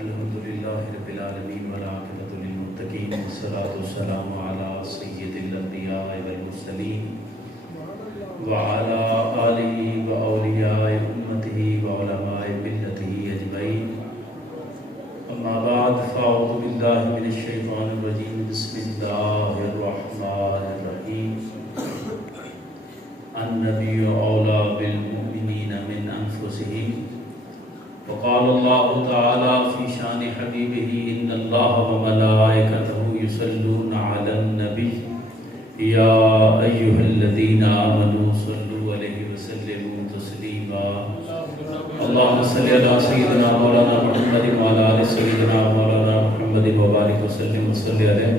الحمدللہ رب العالمین والعاقبۃ للمتقین والصلاۃ والسلام علی سید الانبیاء والمرسلین وعلی آلہ واولیاء امتہ وعلماء ملتہ اجمعین، اما بعد فاعوذ باللہ من الشیطان الرجیم، بسم اللہ الرحمن الرحیم۔ النبی اولیٰ بالمؤمنین من انفسہم، وقال اللہ تعالی فی شان حبیبہ ان اللہ وملائکتہ یصلون علی النبی یا ایہا الذین آمنوا صلوا علیہ وسلموا تسلیما۔ اللہم صلی علی سیدنا مولانا محمد وعلی آل سیدنا مولانا محمد وبارک وسلم وصلی علیہ۔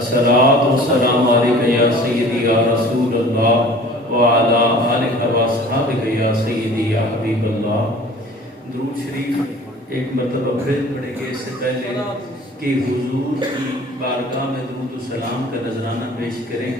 الصلاۃ والسلام علیک یا سیدی یا رسول اللہ وعلی آلک واصحابک یا سیدی یا حبیب اللہ۔ درود شریف ایک مرتبہ پھر پڑھیں گے، اس سے پہلے کہ حضور کی بارگاہ میں درود و سلام کا نذرانہ پیش کریں۔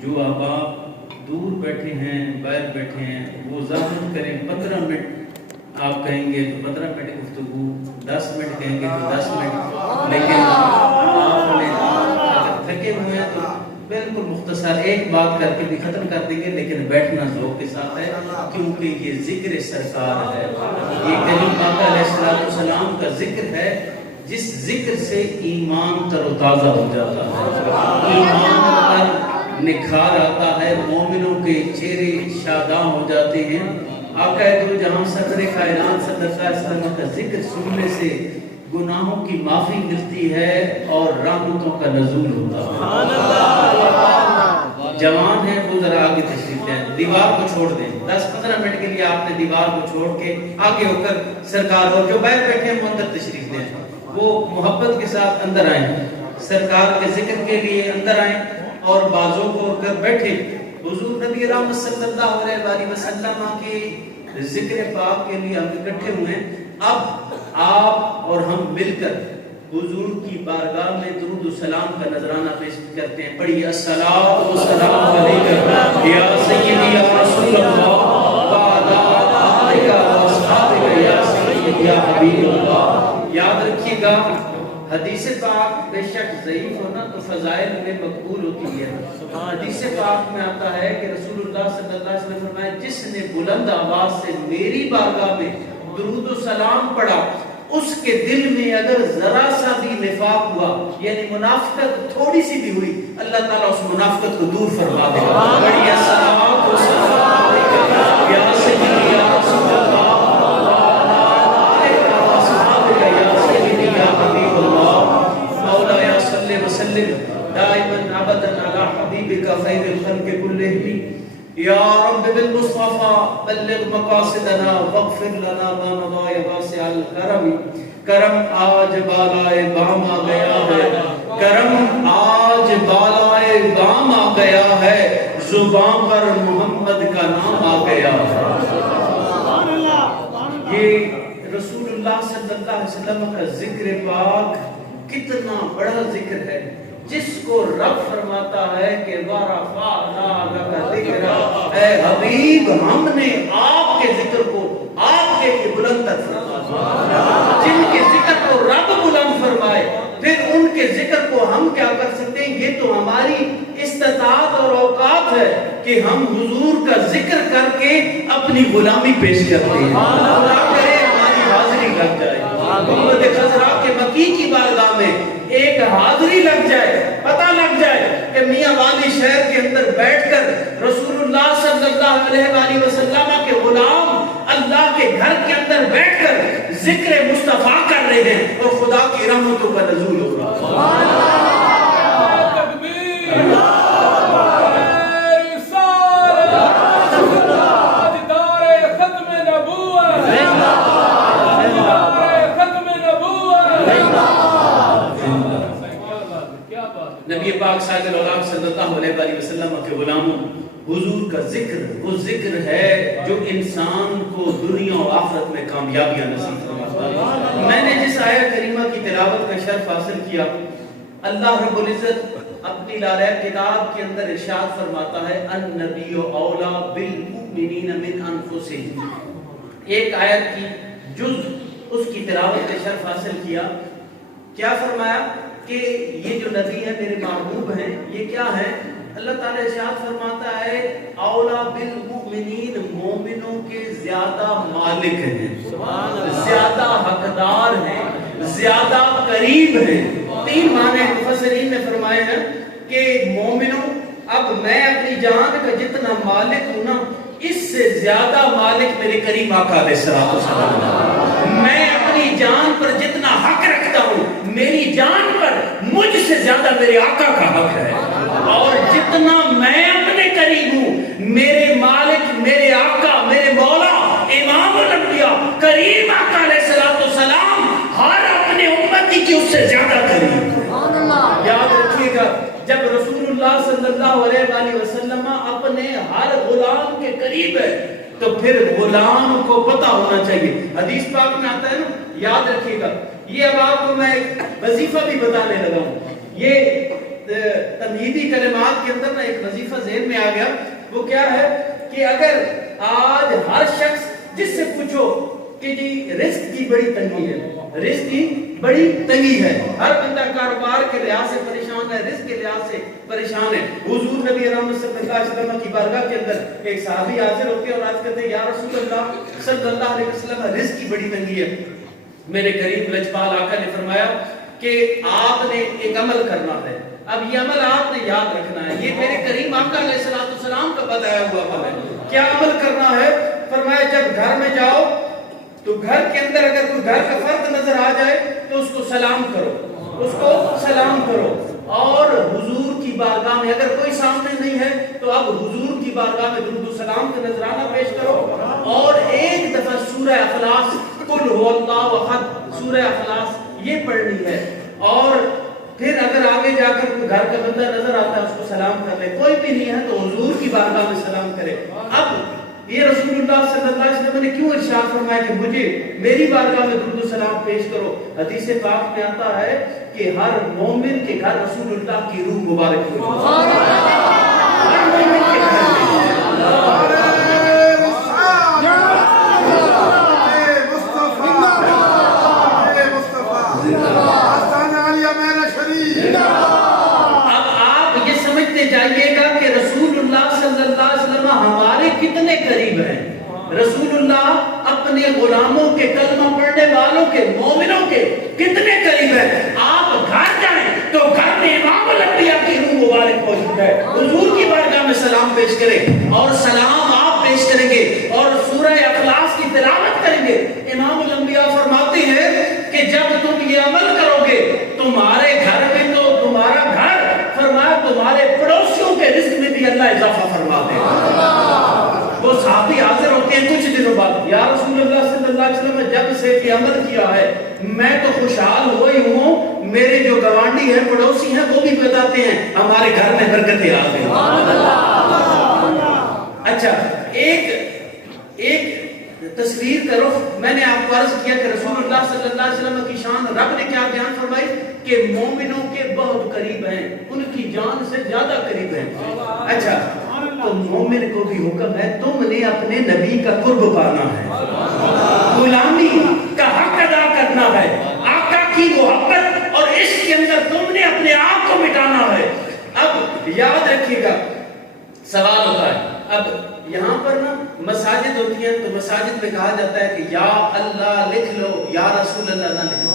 جو احباب دور بیٹھے ہیں، باہر بیٹھے ہیں، وہ زحمت کریں۔ 15 منٹ آپ کہیں گے تو 15 منٹ گفتگو، 10 منٹ کہیں گے تو 10 منٹ، لیکن آپ نے اگر تھکے ہوئے ہیں تو بالکل مختصر ایک بات کر کے بھی ختم کر دیں گے، لیکن بیٹھنا ذوق کے ساتھ ہے، کیونکہ یہ ذکر سرکار ہے، یہ کریم آقا علیہ السلام کا ذکر ہے، جس ذکر سے ایمان تر و تازہ ہو جاتا ہے، ایمان پر نکھار آتا ہے، مومنوں کے چہرے شاداں ہو جاتے ہیں۔ آقا دو جہاں صدر کائنات صلی اللہ علیہ وسلم کا ذکر سننے سے گناہوں کی معافی ملتی ہے اور رحمتوں کا نزول ہوتا ہے۔ جوان ہیں وہ ذرا آگے تشریف لیں، دیوار کو چھوڑ دیں، 10-15 منٹ کے لیے آپ نے دیوار کو چھوڑ کے آگے ہو کر سرکار اور جو باہر بیٹھے ہیں وہ اندر تشریف لیں، وہ محبت کے ساتھ اندر آئیں، سرکار کے ذکر کے لیے اندر آئیں اور بازوں کو کر بیٹھے۔ حضور نبی رحمت صلی اللہ علیہ وسلم کے ذکر پاک کے لیے ہم اکٹھے ہوئے ہیں۔ اب آپ اور ہم مل کر حضور کی بارگاہ میں درود و سلام کا نذرانہ پیش کرتے ہیں۔ پڑھیے الصلاۃ والسلام علیک یا سیدی یا رسول اللہ وعلی آلک واصحابک یا سیدی یا حبیب اللہ۔ یاد رکھیے گا حدیث پاک بے شک ضعیف ہونا تو فضائل میں مقبول ہوتی ہے۔ حدیث پاک میں آتا ہے کہ رسول اللہ صلی اللہ علیہ وسلم فرمایا، جس نے بلند آواز سے میری بارگاہ میں درود و سلام پڑھا، اس کے دل میں اگر ذرا سا بھی نفاق ہوا، یعنی منافقت تھوڑی سی بھی ہوئی، اللہ تعالیٰ اس منافقت کو دور فرما دے گا۔ بڑی الصلاۃ والسلام علیک یا سیدی یا رسول اللہ وعلی آلک واصحابک یا سیدی یا حبیب اللہ۔ مولایا صلی وسلم دائما ابدا علی حبیبک خیر الخلق کلہم۔ یا رب بالمصطفى بلغ مقاصدنا واغفر لنا ما مضى يا واسع الكرم۔ کرم آج بالائے بام آ گیا ہے، کرم آج بالائے بام آ گیا ہے، زبان پر محمد کا نام آ گیا ہے۔ یہ رسول اللہ صلی اللہ علیہ وسلم کا ذکر پاک کتنا بڑا ذکر ہے، جس کو رب فرماتا ہے کہ وَرَفَعْنَا لَكَ ذِكْرَكَ، اے حبیب ہم نے آپ کے ذکر کو آپ کے لیے بلند تر فرمایا۔ جن کے ذکر کو رب بلند فرمائے پھر ان کے ذکر کو ہم کیا کر سکتے ہیں؟ یہ تو ہماری استطاعت اور اوقات ہے کہ ہم حضور کا ذکر کر کے اپنی غلامی پیش کرتے ہیں۔ اللہ کرے ہماری حاضری لگ جائے، محمد خضرا کے مکی کی بارگاہ میں ایک حاضری لگ جائے، پتہ لگ جائے کہ میاں والی شہر کے اندر بیٹھ کر رسول اللہ صلی اللہ علیہ وآلہ وسلم کے غلام اللہ کے گھر کے اندر بیٹھ کر ذکر مصطفیٰ کر رہے ہیں اور خدا کی رحمتوں کا نزول ہو رہا ہے۔ نبی پاک صلی اللہ علیہ وسلم کے غلاموں، حضور کا ذکر وہ ذکر ہے جو انسان کو دنیا و آخرت میں کامیابیاں نصیب فرماتا ہے۔ میں نے جس آیہ کریمہ کی تلاوت کا شرف حاصل کیا، اللہ رب العزت اپنی لالہ کتاب کے اندر ارشاد فرماتا ہے النبی اولیٰ بالمؤمنین من انفسہم۔ ایک آیت کی جز اس کی تلاوت کا شرف حاصل کیا. کیا فرمایا کہ یہ جو نبی ہے میرے محبوب ہیں، یہ کیا ہے؟ اللہ تعالیٰ ارشاد فرماتا ہے اولا بالمؤمنین، مومنوں کے زیادہ مالک ہیں، زیادہ حقدار ہیں، زیادہ قریب ہیں. 3 معنی مفسرین نے فرمائے ہیں کہ مومنوں، اب میں اپنی جان کا جتنا مالک ہوں نا، اس سے زیادہ مالک میرے کریم آقا علیہ السلام ہے. میں اپنی جان پر جتنا حق رکھتا ہوں، میری جان پر مجھ سے زیادہ میرے آقا کا حق ہے. اور جتنا میں اپنے قریب ہوں، میرے مالک، میرے آقا، میرے مولا امام الانبیاء کریم آقا علیہ السلام ہر اپنے امتی کی اس سے زیادہ قریب. یاد رکھیے گا، جب رسول اللہ صلی اللہ علیہ وآلہ وسلم اپنے ہر غلام کے قریب ہے تو پھر غلام کو پتہ ہونا چاہیے. حدیث پاک میں آتا ہے نا، یاد رکھیے گا. یہ اب آپ کو میں ایک وظیفہ بھی بتانے لگا ہوں. یہ تمہیدی کلمات کے اندر نا ایک وظیفہ ذہن میں آ گیا. وہ کیا ہے کہ اگر آج ہر شخص جس سے پوچھو کہ جی رزق کی بڑی تنگی ہے، رزق کی بڑی تنگی ہے، ہر بندہ کاروبار کے لحاظ سے پریشان ہے، رزق کے لحاظ سے پریشان ہے. حضور نبی رحمت صلی اللہ علیہ وسلم کی بارگاہ کے اندر ایک صحابی حاضر ہوتے ہیں اور عرض کرتے ہیں یا رسول اللہ صلی اللہ علیہ وسلم، رزق کی بڑی تنگی ہے. میرے قریب لجپال آقا نے فرمایا کہ آپ نے ایک عمل کرنا ہے. اب یہ عمل آپ نے یاد رکھنا ہے، یہ میرے کریم آقا علیہ السلام کا بتایا ہوا عمل ہے. کیا عمل کرنا ہے؟ فرمایا جب گھر میں جاؤ تو گھر کے اندر اگر کوئی گھر کا فرد نظر آ جائے تو اس کو سلام کرو، اس کو سلام کرو. اور حضور کی بارگاہ میں اگر کوئی سامنے نہیں ہے تو اب حضور کی بارگاہ میں درود و سلام کا نذرانہ پیش کرو. اور ایک دفعہ سورہ اخلاص، قل هو اللہ احد، سورہ اخلاص یہ پڑھنی ہے. اور پھر اگر آگے جا کر کوئی گھر کا بندہ نظر آتا ہے اس کو سلام کر لے. کوئی بھی نہیں ہے تو حضور کی بارگاہ میں سلام کرے. اب یہ رسول اللہ صلی اللہ علیہ وسلم نے کیوں ارشاد فرمایا کہ مجھے میری بارگاہ میں درود و سلام پیش کرو؟ حدیث پاک میں آتا ہے کہ ہر مومن کے گھر رسول اللہ کی روح مبارک ہو. ہر مومن کے گھر جائیے گا کہ رسول اللہ صلی اللہ علیہ وسلم ہمارے کتنے قریب ہیں. رسول اللہ اپنے غلاموں کے، کلمہ پڑھنے والوں کے، مومنوں کے کتنے قریب ہیں. آپ گھر جائیں تو گھر میں امام الانبیاء کی روح مبارک موجود ہے. حضور کی بارگاہ میں سلام پیش کریں اور سلام آپ پیش کریں گے اور سورہ اخلاص کی تلاوت کریں گے. امام الانبیاء فرماتے ہیں کہ جب تم یہ عمل کرو گے تمہارے گھر میں تو تمہارا گھر، فرمایا تمہارے پڑوسیوں کے رزق میں بھی اللہ اضافہ فرما دے. وہ صحابی حاضر ہوتے ہیں کچھ دنوں بعد، یا رسول اللہ صلی اللہ علیہ وسلم جب سے یہ عمل کیا ہے میں تو خوشحال ہوئی ہوں، میرے جو گوانڈی ہیں، پڑوسی ہیں، وہ بھی بتاتے ہیں ہمارے گھر میں برکتیں آ گئی. اچھا ایک تصویر کرو. میں نے آپ کو عرض کیا کہ رسول اللہ صلی اللہ علیہ وسلم کی شان رب نے کیا بیان فرمائی کہ مومنوں کے بہت قریب ہیں، ان کی جان سے زیادہ قریب ہیں. اچھا تو مومن کو بھی حکم ہے تم نے اپنے نبی کا قرب پانا ہے، غلامی کا حق ادا کرنا ہے، آقا کی محبت اور عشق کے اندر تم نے اپنے آپ کو مٹانا ہے. اب یاد رکھیے گا سوال ہوتا ہے، اب یہاں پر نا مساجد ہوتی ہیں تو مساجد میں کہا جاتا ہے کہ یا اللہ لکھ لو، یا رسول اللہ نہ لکھو.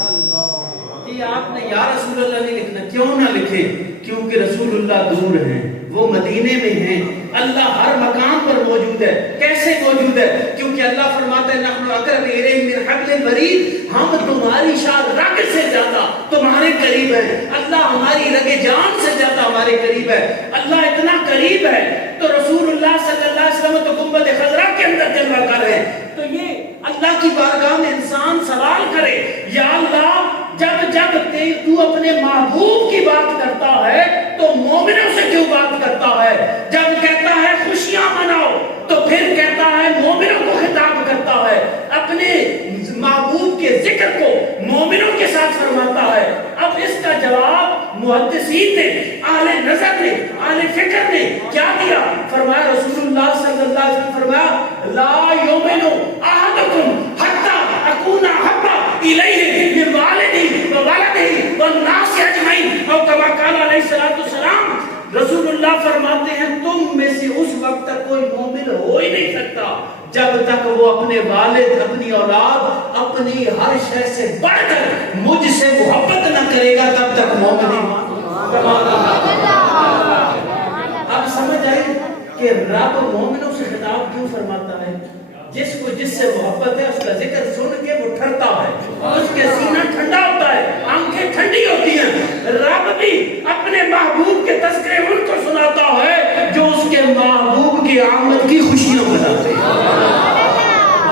جی آپ نے یا رسول اللہ نہیں لکھنا. کیوں نہ لکھے؟ کیونکہ رسول اللہ دور ہیں، وہ مدینے میں ہیں. اللہ ہر مقام پر موجود ہے. کیسے موجود ہے؟ کیونکہ اللہ فرماتا ہے نحن اقرب الیہ من حبل الورید، ہم تمہاری شاید رگ سے زیادہ تمہارے قریب ہیں. اللہ ہماری رگ جان سے زیادہ ہمارے قریب ہے. اللہ اتنا قریب ہے تو رسول اللہ صلی اللہ علیہ وسلم تو گنبد خضرا کے اندر جلوہ کر رہے ہیں. تو یہ اللہ کی بارگاہ میں انسان سوال کرے یا اللہ جب تو اپنے محبوب کی بات کرتا ہے تو مومنوں سے کیوں بات کرتا ہے؟ جب کہتا ہے خوشیاں مناؤ تو پھر کہتا ہے مومنوں کو خطاب کرتا ہے. اپنے محبوب کے ذکر کو مومنوں کے ساتھ فرماتا ہے. اب اس کا جواب محدثین نے، اہل نظر نے، اہل فکر نے کیا دیا؟ فرمایا رسول اللہ صلی اللہ علیہ وسلم فرمایا لا یؤمنو احدکم حتی اکون احب الیہ بوالدی وولدہ والناس اجمعین او کما قال علیہ الصلوۃ والسلام. رسول اللہ فرماتے ہیں تم میں سے اس وقت تک کوئی مومن ہو ہی نہیں سکتا جب تک وہ اپنے والد، اپنی اولاد، اپنی ہر شے سے بڑھ کر مجھ سے محبت نہ کرے گا تب تک مومن نہیں. اب سمجھ آئی کہ رب مومنوں سے خطاب کیوں فرماتا ہے؟ جس کو جس سے محبت ہے اس کا ذکر سن کے وہ ٹھرتا ہے، اس کے سینہ ٹھنڈا ہوتا ہے، آنکھیں ٹھنڈی ہوتی ہیں. رب بھی اپنے محبوب کے تذکرے ان کو سناتا ہے جو اس کے محبوب کی آمد کی خوشیاں مناتے ہیں.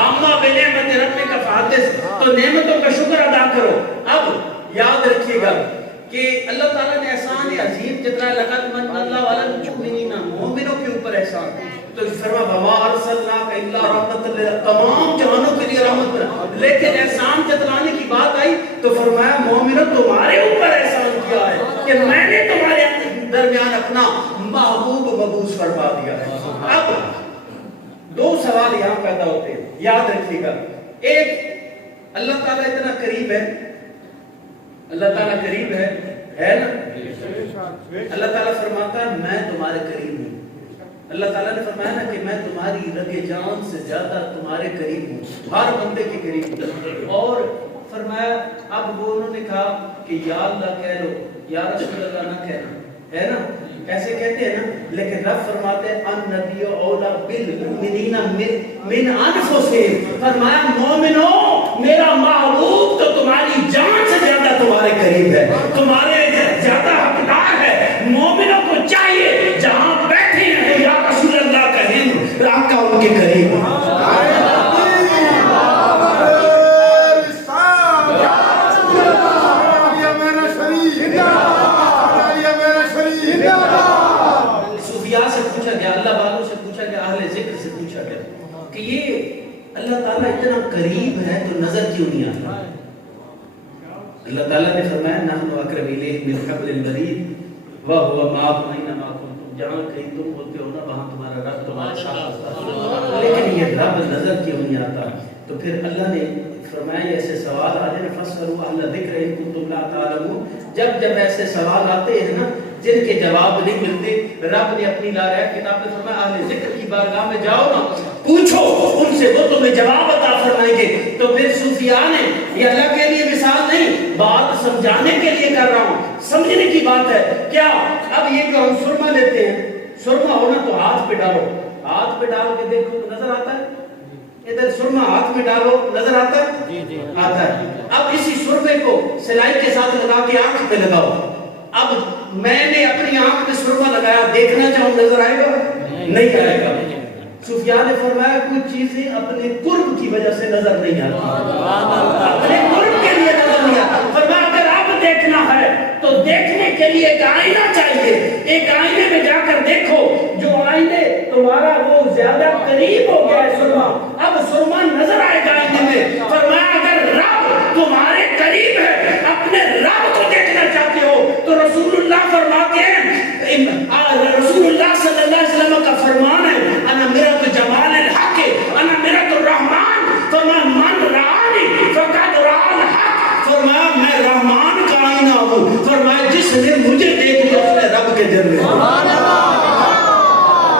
اما بنعمت ربک فحدث، تو نعمتوں کا شکر ادا کرو. اب یاد رکھیے گا کہ اللہ تعالیٰ نے احسان عظیم جتنا لقد من اللہ علی المؤمنین، مومنوں کے اوپر احسان. تو فرما وما ارسلناک الا رحمۃ للعالمین، تمام جہانوں کے لیے رحمت بنا. لیکن احسان جتلانے کی بات آئی تو فرمایا مومنوں تمہارے اوپر احسان کیا ہے کہ میں نے تمہارے درمیان اپنا محبوب مبعوث فرما دیا ہے. اب دو سوال یہاں پیدا ہوتے ہیں، یاد رکھیے گا. ایک، اللہ تعالیٰ اتنا قریب ہے، اللہ تعالیٰ قریب ہے نا. اللہ تعالیٰ فرماتا ہے میں تمہارے قریب ہوں. اللہ تعالیٰ نے فرمایا نا کہ میں تمہاری رگ جان سے زیادہ تمہارے قریب ہوں، ہر بندے کے قریب ہوں. اور فرمایا اب وہ انہوں نے کہا کہ یا اللہ کہہ لو، یا رسول اللہ نہ کہنا، ہے نا، ایسے کہتے ہیں نا. لیکن رب فرماتے ہیں النبی اولا بالمؤمنین من انفسہم، فرمایا مومنوں میرا محبوب تو تمہاری جان سے زیادہ تمہارے قریب ہے، تمہارے زیادہ حقدار ہے. مومنوں کو چاہیے جہاں بیٹھے ہیں تو یا رسول اللہ کہیں، آقا ان کے قریب ہے. صوفیاء سے پوچھا گیا، اللہ والوں سے پوچھا گیا، اہل ذکر سے پوچھا گیا کہ یہ اللہ تعالیٰ اتنا قریب ہے تو نظر کیوں نہیں آتا؟ اللہ تعالیٰ نے فرمایا نحن اقرب الیہ من حبل الورید وہو معکم اینما کنتم، جہاں کہیں تم ہوتے ہو نا وہاں تمہارا رب تمہارے ساتھ ہوتا ہے. لیکن یہ رب نظر کیوں نہیں آتا؟ تو پھر اللہ نے فرمایا ایسے سوال آتے ہیں فاسألوا اہل الذکر ان کنتم لا تعلمون. جب ایسے سوال آتے ہیں نا جن کے جواب نہیں ملتے، رب نے اپنی لارہ کتاب میں فرمایا اہل ذکر کی بارگاہ میں جاؤ نا، پوچھو ان سے، وہ تمہیں جواب عطا فرمائیں گے. تو پھر صوفیاء نے، یہ اللہ کے لیے مثال نہیں، بات سمجھانے کے لیے کر رہا ہوں، سمجھنے کی بات ہے. کیا اب یہ کہ ہم سرما لیتے ہیں، سرما ہونا تو ہاتھ پہ ڈالو، ہاتھ پہ ڈال کے دیکھو تو نظر آتا ہے. ادھر سرما ہاتھ میں ڈالو نظر آتا ہے، آتا ہے. اب اسی سرمے کو سلائی کے ساتھ لگا کے آنکھ پہ لگاؤ. اب میں نے اپنی آنکھ میں سرما لگایا، دیکھنا چاہوں نظر آئے گا؟ نہیں آئے گا. صوفیاء نے فرمایا کچھ چیزیں اپنے قرب کی وجہ سے نظر نہیں آتی، اپنے قرب کے لیے نظر نہیں آتی. فرمایا اگر اب دیکھنا ہے تو دیکھنے کے لیے ایک آئینہ چاہیے، ایک آئینے میں جا کر دیکھو، جو آئینے تمہارا وہ زیادہ قریب ہو گیا ہے سرما، اب سرما نظر آئے گا آئینے میں. فرمایا اگر رب تمہارے قریب ہے، اپنے رب کو دیکھنا چاہتے ہو تو رسول اللہ فرماتے ہیں، رسول اللہ صلی اللہ علیہ وسلم کا فرمان ہے انا میرا تو جمال الحق ہے، انا میرا تو رحمان، فرمایا من رآنی فقد رأى الحق، فرمایا میں رحمان کا آئینہ ہوں، فرمایا جس نے مجھے دیکھ لیا اس نے رب کے دل میں.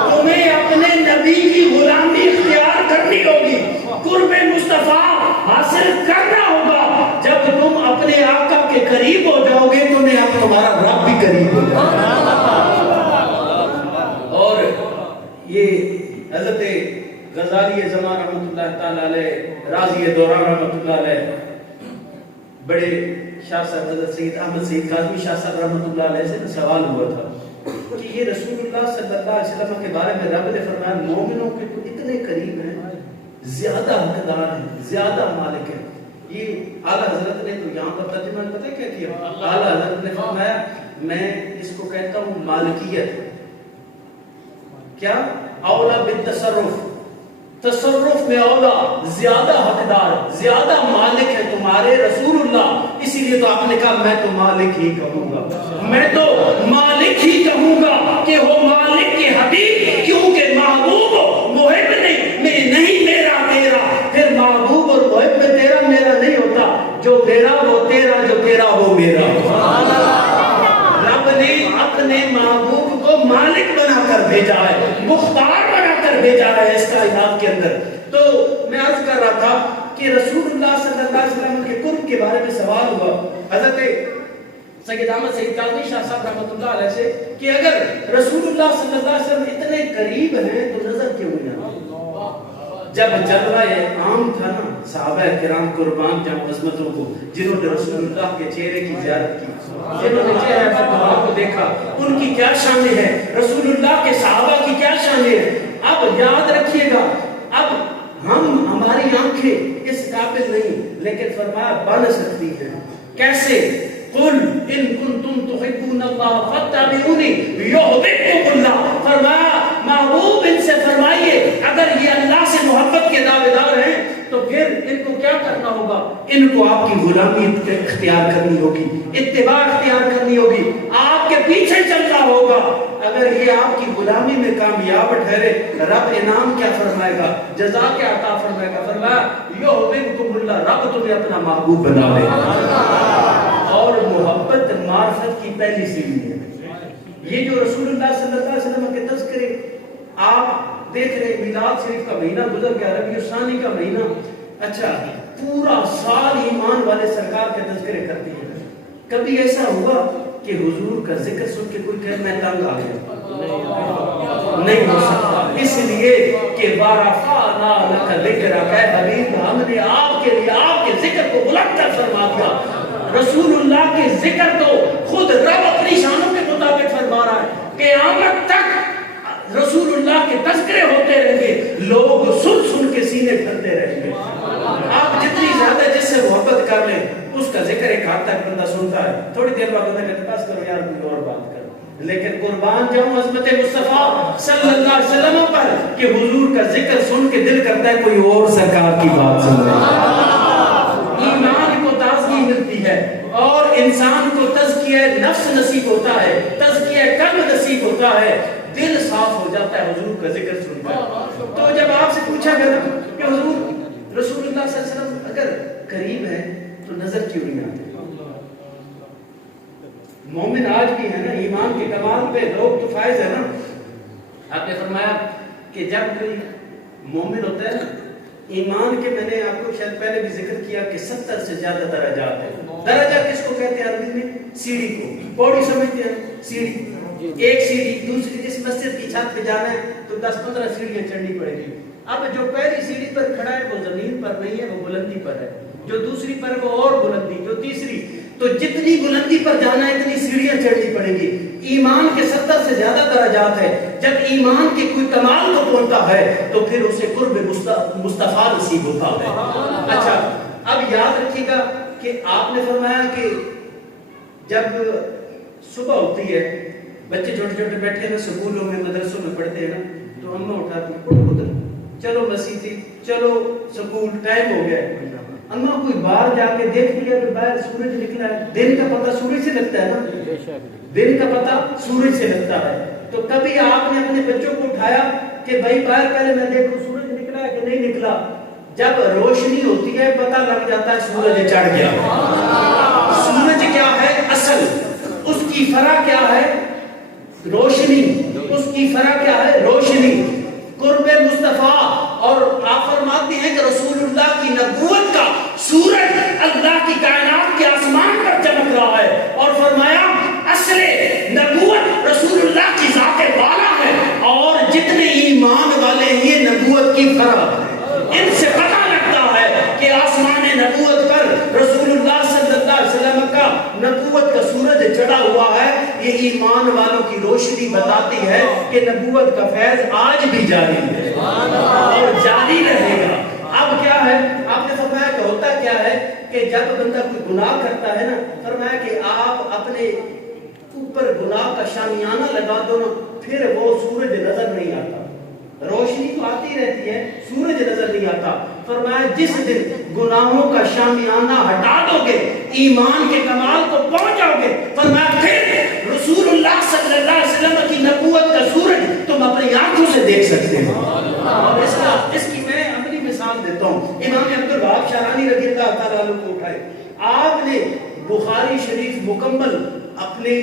تمہیں اپنے نبی کی غلامی اختیار کرنی ہوگی، قرب مصطفیٰ حاصل کرنا ہوگا. جب تم اپنے آقا کے قریب ہو جاؤ گے تو اب تمہارا رب بھی قریب ہو جائے گا. اور یہ حضرت غزالی زمان رحمۃ اللہ تعالی علیہ، راضی دوران رحمۃ اللہ علیہ، بڑے شاہ صاحب حضرت سید احمد سید کاظمی شاہ صاحب رحمۃ اللہ علیہ سے سوال ہوا تھا کہ یہ رسول اللہ صلی اللہ علیہ وسلم کے بارے میں رب نے فرمایا مومنوں کے تو اتنے قریب ہیں، زیادہ حقدار ہیں، زیادہ مالک ہیں. یہ اعلیٰ حضرت نے تو یہاں پر ترجمہ پتہ کیا کیا؟ اعلیٰ حضرت نے فرمایا میں اس کو کہتا ہوں مالکیت. کیا؟ اولا بالتصرف، تصرف میں اولا، زیادہ حقدار، زیادہ مالک ہے تمہارے رسول اللہ. اسی لیے تو آپ نے کہا میں تو مالک ہی کہوں گا، میں تو مالک ہی کہوں گا کہ وہ مالک کے حبیب، کیونکہ محبوب محب نہیں میرا تیرا، پھر محبوب اور محب میں تیرا میرا نہیں ہوتا. میرا وہ تیرا، جو تیرا وہ میرا۔ رب نے اپنے محبوب کو مالک بنا کر بھیجا ہے، مختار بنا کر بھیجا ہے اس کائنات کے اندر۔ تو میں عرض کر رہا تھا کہ رسول اللہ صلی اللہ علیہ وسلم کے قرب کے بارے میں سوال ہوا حضرت سید احمد سید کاظمی شاہ صاحب رحمۃ اللہ علیہ سے کہ اگر رسول اللہ صلی اللہ علیہ وسلم اتنے قریب ہیں تو نظر کیوں نہیں آتی؟ جب جلوہ عام تھا نا، صحابہ کرام قربان جب عظمتوں کو، جنہوں نے رسول اللہ کے چہرے کی زیارت کی، جنہوں نے چہرے پر بہار کو دیکھا، ان کی کیا شانیں ہیں، رسول اللہ کے صحابہ کی کیا شانیں ہیں۔ اب یاد رکھیے گا، اب ہماری آنکھیں اس قابل نہیں، لیکن فرمایا بن سکتی ہیں۔ کیسے؟ قل ان کنتم تحبون اللہ فاتبعونی یحببکم اللہ۔ فرمایا محبوب ان سے فرمائیے اگر یہ اللہ سے محبت کے دعوے دار ہیں تو پھر ان کو کیا کرنا ہوگا؟ ان کو آپ کی غلامی اختیار کرنی ہوگی، اتباع اختیار کرنی ہوگی، آپ کے پیچھے چلنا ہوگا۔ اگر یہ آپ کی غلامی میں کامیاب ٹھہرے، رب انعام کیا فرمائے گا، جزا کیا عطا فرمائے گا؟ فرمایا یحببکم اللہ، رب تمہیں اپنا محبوب بنا لے گا۔ اور محبت معرفت کی پہلی سیڑھی ہے۔ یہ جو رسول اللہ صلی اللہ علیہ وسلم کے تذکرے آپ دیکھ رہے، میلاد شریف کا مہینہ گزر گیا، ربیع الثانی کا مہینہ، اچھا پورا سال ایمان والے سرکار کے تذکرے کرتے ہیں۔ کبھی ایسا ہوا کہ حضور کا ذکر سن کے کوئی کہے میں تنگ آ گیا؟ نہیں ہو سکتا، اس لیے کہ وَرَفَعْنَا لَكَ ذِكْرَكَ، اے حبیب ہم نے آپ کے لیے آپ کے ذکر کو بلند کر فرما دیا۔ رسول اللہ کے ذکر تو خود رب اپنی شانوں کے مطابق فرما رہا ہے، قیامت تک رسول اللہ کے تذکرے ہوتے رہیں گے، لوگ سن سن کے سینے پھرتے رہیں گے۔ آپ جتنی زیادہ جس سے محبت کر لیں، اس کا ذکر ایک حد تک بندہ سنتا ہے، تھوڑی دیر بعد بندہ کہتا ہے بس کرو یار کوئی اور بات کرو۔ لیکن قربان جاؤں عظمت مصطفیٰ صلی اللہ علیہ وسلم پر کہ حضور کا ذکر سن کے دل کرتا ہے کوئی اور سرکار کی بات سن رہے۔ ایمان کو تازگی ملتی ہے اور انسان کو تزکیہ نفس نصیب ہوتا ہے، تزکیہ قلب نصیب ہوتا ہے، دل صاف ہو جاتا ہے حضور کا ذکر سن کر۔ تو جب آپ سے پوچھا گیا کہ حضور رسول اللہ صلی اللہ علیہ وسلم اگر قریب ہے تو نظر کیوں نہیں آتے؟ مومن آج بھی ہے نا، ایمان کے کمال پہ لوگ تو فائز ہے نا۔ آپ نے فرمایا کہ جب کوئی مومن ہوتا ہے نا، ایمان کے، میں نے آپ کو شاید پہلے بھی ذکر کیا کہ 70 سے زیادہ درجات ہیں۔ درجہ کس کو کہتے ہیں عربی میں؟ سیڑھی کو۔ پوڑی سمجھتے ہیں؟ سیڑھی، ایک سیڑھی دوسری، اس مسجد کی چھت پہ جانا ہے تو 10-15 سیڑھیاں چڑھنی پڑے گی۔ اب جو پہلی سیڑھی پر کھڑا ہے وہ زمین پر نہیں ہے، وہ بلندی پر ہے، جو دوسری پر ہے وہ اور بلندی، جو تیسری، تو جتنی بلندی پر جانا ہے اتنی سیڑھیاں چڑھنی پڑے گی۔ ایمان کے 70 سے زیادہ درجات ہے۔ جب ایمان کے کوئی کمال کو پہنچتا ہے تو پھر اسے قرب مصطفیٰ نصیب ہوتا ہے۔ اچھا اب یاد رکھیے گا کہ آپ نے فرمایا کہ جب صبح ہوتی ہے، بچے چھوٹے چھوٹے بیٹھے ہیں سکولوں میں مدرسوں میں پڑھتے ہیں نا، تو اماں اٹھاتی ہیں، چلو مسجد، چلو سکول، ٹائم ہو گیا ہے۔ اماں کوئی باہر جا کے دیکھ لیا کہ باہر سورج نکلا ہے، دن کا پتہ سورج سے لگتا ہے نا، دن کا پتہ سورج سے لگتا ہے۔ تو کبھی آپ نے اپنے بچوں کو اٹھایا کہ بھائی باہر پہلے میں دیکھوں سورج نکلا ہے کہ نہیں نکلا؟ جب روشنی ہوتی ہے پتہ لگ جاتا ہے سورج چڑھ گیا۔ سورج کیا ہے؟ اصل، اس کی فرع کیا ہے؟ روشنی، اس کی فرع کیا ہے؟ روشنی، قرب مصطفیٰ۔ اور آپ فرماتے ہیں کہ رسول اللہ کی نبوت کا سورج اللہ کی کائنات کے آسمان پر چمک رہا ہے، اور فرمایا اصل نبوت رسول اللہ کی ذات والا ہے، اور جتنے ایمان والے ہیں یہ نبوت کی فرع ہے۔ ان سے پتہ لگتا ہے کہ آسمان نبوت پر رسول اللہ صلی اللہ علیہ وسلم کا نبوت کا سورج چڑھا ہوا ہے۔ یہ ایمان والوں کی روشنی بتاتی ہے کہ نبوت کا فیض آج بھی جاری ہے اور جاری رہے گا۔ اب کیا ہے؟ آپ نے فرمایا کہ ہوتا کیا ہے کہ جب بندہ کوئی گناہ کرتا ہے نا، فرمایا کہ آپ اپنے اوپر گناہ کا شامیانہ لگا دو نا، پھر وہ سورج نظر نہیں آتا۔ روشنی تو آتی رہتی ہے، سورج نظر نہیں آتا۔ فرمایا جس دن گناہوں کا شامیانہ ہٹا دو گے، ایمان کے کمال کو پہنچ جاؤ گے، فرمایا پھر رسول اللہ صلی اللہ علیہ وسلم کی نبوت کا سورج تم اپنی آنکھوں سے دیکھ سکتے ہو۔ اور اس کی میں عملی مثال دیتا ہوں۔ امام عبدالوہاب شارانی رضی اللہ تعالیٰ عنہ کو اٹھائے، آپ نے بخاری شریف مکمل اپنی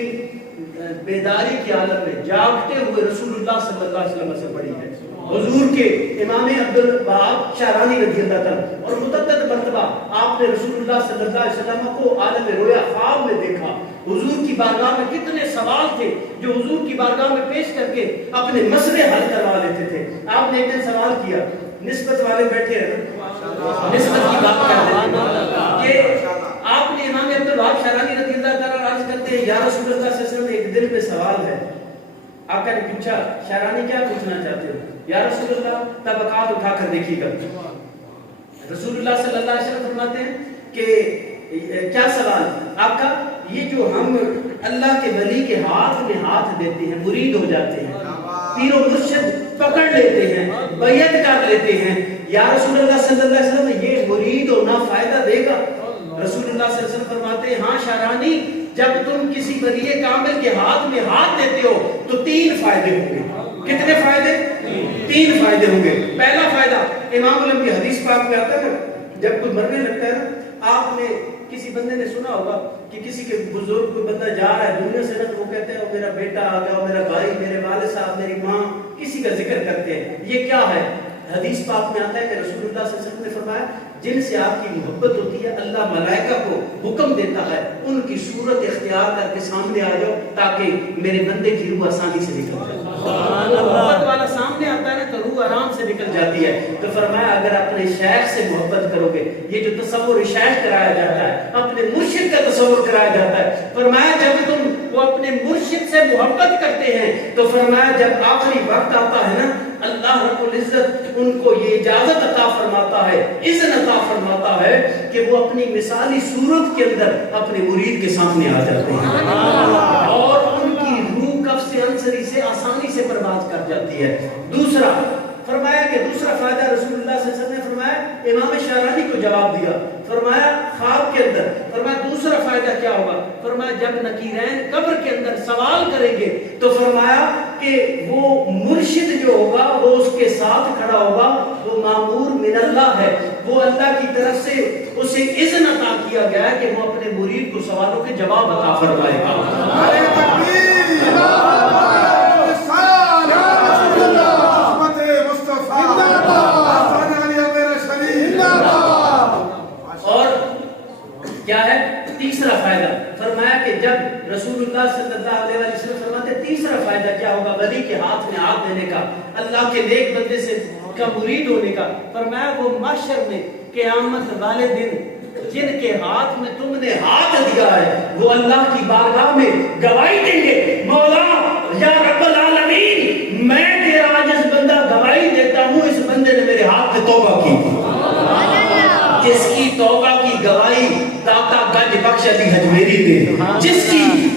بیداری کے عالم میں جاگتے ہوئے رسول اللہ صلی اللہ علیہ وسلم سے پڑھی ہے. حضور کے امام عبدالوہاب شعرانی رضی اللہ تعالیٰ اور متعدد مرتبہ آپ نے رسول اللہ صلی اللہ علیہ وسلم کو عالم رویا خواب میں دیکھا. حضور کی بارگاہ میں کتنے سوال تھے جو حضور کی بارگاہ میں پیش کر کے اپنے مسئلے حل کروا لیتے تھے. آپ نے ایک دن سوال کیا, نسبت والے بیٹھے ہیں نسبت کی بات کرتے ہیں کہ آپ نے امام عبدالوہاب شعرانی رضی اللہ تعالیٰ عرض کرتے ہیں یا رسول اللہ صلی اللہ علیہ وسلم ایک دل میں سوال ہے. آقا نے پوچھا شعرانی کیا پوچھنا چاہتے ہو؟ یا رسول اللہ طبقات اٹھا کر دیکھیے گا. رسول اللہ صلی اللہ علیہ وسلم فرماتے ہیں کہ کیا سوال آقا, یہ جو ہم اللہ کے ولی کے ہاتھ میں ہاتھ دیتے ہیں, مرید ہو جاتے ہیں, پیر و مرشد پکڑ لیتے ہیں, بیعت کر لیتے ہیں, یا رسول اللہ صلی اللہ علیہ وسلم یہ مرید ہونا فائدہ دے گا؟ رسول اللہ صلی اللہ علیہ وسلم فرماتے ہیں ہاں شعرانی, جب تم کسی ولی کامل کے ہاتھ میں ہاتھ دیتے ہو تو 3 فائدے ہوں گے. کتنے فائدے؟ 3 فائدے ہوں گے. پہلا فائدہ امام الانبیاء حدیث پاک میں آتا ہے نا, جب کوئی مرنے لگتا ہے نا, آپ نے کسی بندے نے سنا ہوگا کہ کسی کے بزرگ کوئی بندہ جا رہا ہے دنیا سے, تو وہ کہتے ہیں میرا بیٹا آ گیا, میرا بھائی, میرے والد صاحب, میری ماں, کسی کا ذکر کرتے ہیں. یہ کیا ہے؟ حدیث پاک میں آتا ہے کہ رسول اللہ صلی اللہ علیہ وسلم نے فرمایا جن سے آپ کی محبت ہوتی ہے اللہ ملائکہ کو حکم دیتا ہے ان کی صورت اختیار کر کے سامنے آ جاؤ تاکہ میرے بندے کی روح آسانی سے نکل جائے. محبت والا سامنے آتا ہے نا تو روح آرام سے نکل جاتی ہے. تو فرمایا اگر اپنے شیخ سے محبت کرو گے, یہ جو تصور شیخ کرایا جاتا ہے, اپنے مرشد کا تصور کرایا جاتا ہے, فرمایا جب تم وہ اپنے مرشد سے محبت کرتے ہیں تو فرمایا جب آخری وقت آتا ہے نا, اللہ رب العزت ان کو یہ اجازت عطا فرماتا ہے, اذن عطا فرماتا ہے کہ وہ اپنی مثالی صورت کے اندر اپنے مرید کے سامنے آ جاتے ہیں اور ان کی روح کف سے انصری سے آسانی سے پرواز کر جاتی ہے. دوسرا فرمایا کہ دوسرا فائدہ رسول اللہ صلی اللہ علیہ وسلم نے فرمایا, امام شعرانی کو جواب دیا, فرمایا خواب کے اندر, فرمایا دوسرا فائدہ کیا ہوگا؟ فرمایا جب نکیرین قبر کے اندر سوال کریں گے تو فرمایا کہ وہ مرشد جو ہوگا وہ اس کے ساتھ کھڑا ہوگا, وہ مامور من اللہ ہے, وہ اللہ کی طرف سے اسے اذن عطا کیا گیا ہے کہ وہ اپنے مرید کو سوالوں کے جواب عطا فرمائے گا. اور کیا ہے تیسرا فائدہ؟ فرمایا کہ جب رسول اللہ صلی اللہ علیہ وسلم فرماتے تیسرا فائدہ کیا ہوگا ولی کے ہاتھ میں ہاتھ دینے کا, اللہ کے نیک بندے سے کا مرید ہونے کا. فرمایا وہ محشر میں قیامت والے دن جن کے ہاتھ میں تم نے ہاتھ دیا ہے وہ اللہ کی بارگاہ میں گواہی دیں گے, مولا یا رب العالمین میں تیرا عاجز بندہ گواہی دیتا ہوں اس بندے نے میرے ہاتھ میں توبہ کی. جس کی توبہ کی گواہی داتا گنج بخش علی حجویری نے, جس کی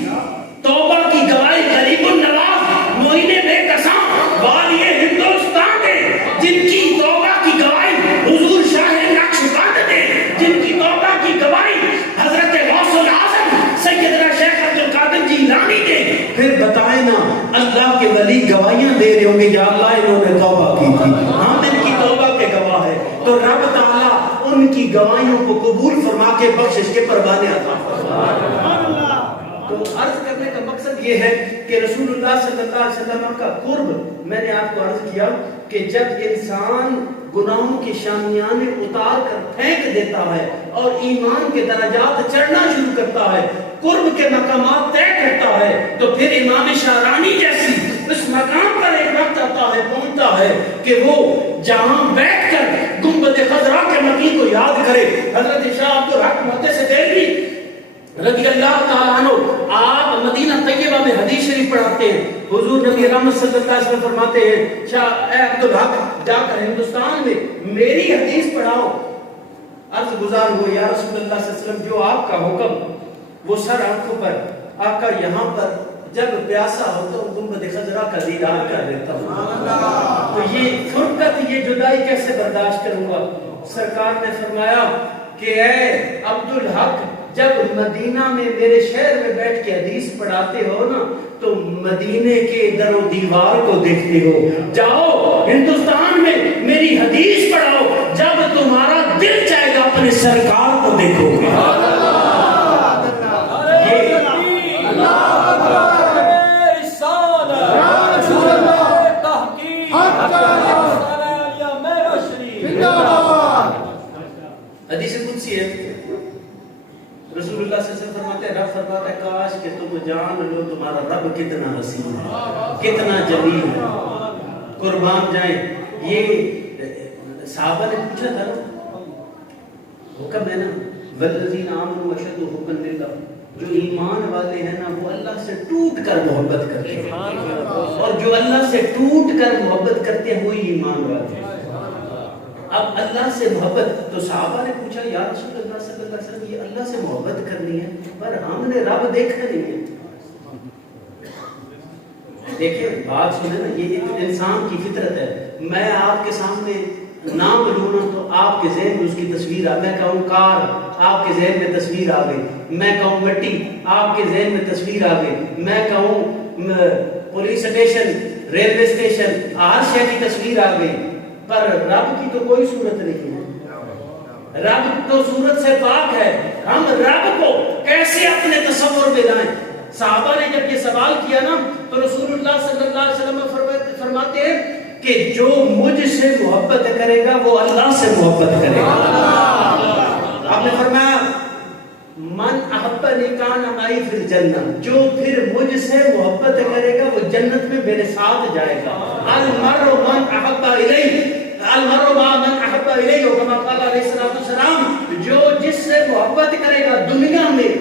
توبہ کی گواہی غریب النواز معین بے قسم والی ہندوستان نے, جن کی توبہ کی گواہی حضور شاہ نقشبند نے, جن کی توبہ کی گواہی حضرت غوث العظم سیدنا شیخ عبدالقادر جیلانی نے, پھر بتائیں نا اللہ کے ولی گواہیاں دے رہے ہوں گے یا اللہ انہوں نے توبہ کی تھی, ہم ان کی توبہ کے گواہ ہیں, تو رب تعالیٰ ان کی گواہیوں کو قبول فرما کے بخشش کے پروانے عطا فرمائے. تو عرض کرنے کا مقصد یہ ہے کہ رسول اللہ صلی اللہ علیہ وسلم کا قرب, میں نے آپ کو عرض کیا کہ جب انسان گناہوں کے شامیانے اتار کر پھینک دیتا ہے اور ایمان کے درجات چڑھنا شروع کرتا ہے, قرب کے مقامات طے کرتا ہے, تو پھر امام شعرانی جیسی اس مقام پر ایک وقت آتا ہے, پہنچتا ہے کہ وہ جہاں بیٹھ کر گنبد خضرا کے مکی کو یاد کرے. حضرت شاہ عبدالحق محدث دہلوی رضی اللہ تعالیٰ عنہ آپ مدینہ طیبہ میں حدیث شریف پڑھاتے ہیں. حضور نبی رحمت صلی اللہ علیہ وسلم فرماتے ہیں شاہ اے عبدالحق جا کر ہندوستان میں میری حدیث پڑھاؤ. عرض گزار ہو یا رسول اللہ صلی اللہ علیہ وسلم جو آپ کا حکم, وہ سر آنکھوں پر آ کر یہاں پر جب پیاسا ہوتا ہوں گنبد خضرا کا دیدار کر لیتا ہوں, تو یہ فرقت یہ جدائی کیسے برداشت کروں گا؟ سرکار نے فرمایا کہ اے عبدالحق جب مدینہ میں میرے شہر میں بیٹھ کے حدیث پڑھاتے ہو نا تو مدینے کے در و دیوار کو دیکھتے ہو, جاؤ ہندوستان میں میری حدیث پڑھاؤ, جب تمہارا دل چاہے گا اپنے سرکار کو دیکھو گے. رسول اللہ صلی اللہ علیہ وسلم فرماتے ہیں، رب فرماتا ہے کاش کہ تم جان لو تمہارا رب کتنا وسیع ہے، کتنا جلیل ہے، قربان جائیں۔ یہ صحابہ نے پوچھا تھا نا، حکم ہے نا والذین آمنوا اشد حبا للہ، جو ایمان والے ہیں نا وہ اللہ سے ٹوٹ کر محبت کرتے ہیں، اور جو اللہ سے ٹوٹ کر محبت کرتے ہیں وہی ایمان والے ہیں۔ اب اللہ سے محبت، تو صحابہ نے پوچھا یا رسول اللہ صلی اللہ علیہ وسلم یہ اللہ سے محبت کرنی ہے پر ہم نے رب دیکھا نہیں ہے۔ دیکھیں بات سنیں نا، یہ انسان کی فطرت ہے۔ میں آپ کے سامنے نام لوں نا تو آپ کے ذہن میں اس کی تصویر آ، میں کہوں کار آپ کے ذہن میں تصویر آ گئی، میں کہوں مٹی آپ کے ذہن میں تصویر آ گئی، میں کہوں پولیس اسٹیشن ریلوے اسٹیشن ہر شے کی تصویر آ گئی، پر رب کی تو کوئی صورت نہیں ہے، رب تو صورت سے پاک ہے۔ ہم رب کو کیسے اپنے تصور میں لائیں؟ صحابہ نے جب یہ سوال کیا نا تو رسول اللہ صلی اللہ علیہ وسلم فرماتے ہیں کہ جو مجھ سے محبت کرے گا وہ اللہ سے محبت کرے گا۔ آپ نے فرمایا من احبنی کان معی فی الجنہ، جو پھر مجھ سے محبت کرے گا وہ جنت میں میرے ساتھ جائے گا۔ المرء من احب الیہ، المرء مع من احب الیہ، کما قال علیہ الصلوۃ والسلام، جو جس سے محبت کرے گا دنیا میں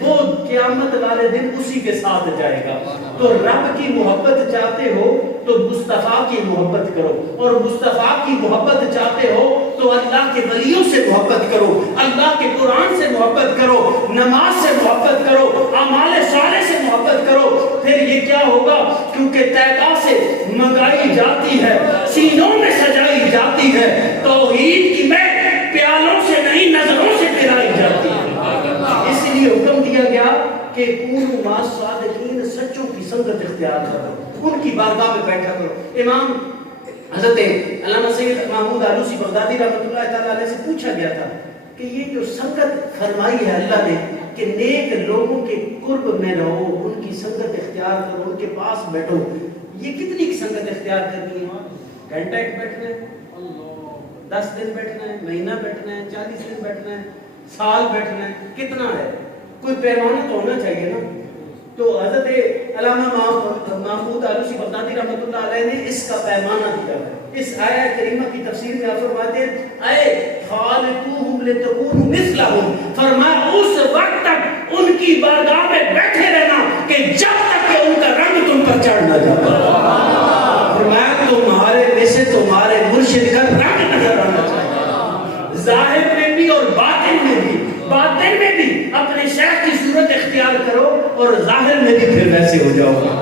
وہ قیامت والے دن اسی کے ساتھ جائے گا۔ تو رب کی محبت چاہتے ہو تو مصطفیٰ کی محبت کرو، اور مصطفیٰ کی محبت چاہتے ہو تو اللہ کے ولیوں سے محبت کرو، اللہ کے قرآن سے محبت کرو، نماز سے محبت کرو، اعمال صالح سے محبت کرو۔ پھر یہ کیا ہوگا؟ کیونکہ طیبہ سے منگائی جاتی ہے، سینوں میں سجائی جاتی ہے، توحید کی میں پیالوں سے نہیں نظروں سے پلائی جاتی ہے۔ اس لیے حکم دیا گیا کہ کونوا مع الصادقین، سچوں کی سنگت اختیار کرو، ان کی بارگاہ میں بیٹھا کرو۔ امام حضرت علامہ سید محمود آلوسی بغدادی رحمۃ اللہ تعالی علیہ سے پوچھا گیا تھا کہ یہ جو سنگت فرمائی ہے اللہ نے کہ نیک لوگوں کے قرب میں رہو، ان کی سنگت اختیار کرو، ان کے پاس بیٹھو، یہ کتنی سنگت اختیار کرنی ہے؟ گھنٹہ ایک بیٹھنا ہے، 10 دن بیٹھنا ہے، مہینہ بیٹھنا ہے، 40 دن بیٹھنا ہے، سال بیٹھنا ہے، کتنا ہے؟ کوئی پیمانہ تو ہونا چاہیے نا۔ تو حضرت علامہ محمود آلوسی بغدادی رحمۃ اللہ علیہ نے اس کا پیمانہ دیا ہے۔ اس آیہ کریمہ کی تفسیر میں آپ فرماتے ہیں اے خالقوہم لتکونوا مثلہم، فرمایا اس وقت تک ان کی بارگاہ میں بیٹھے رہنا کہ جب تک کہ ان کا رنگ تم پر چڑھ نہ جاتا۔ فرمایا تمہارے میں سے تمہارے مرشد کا رنگ نظر آنا چاہیے، ظاہر میں بھی اور باطن میں بھی، باطن میں بھی اپنے شیخ کی صورت اختیار کرو اور ظاہر میں بھی پھر ویسے ہو جاؤ گا۔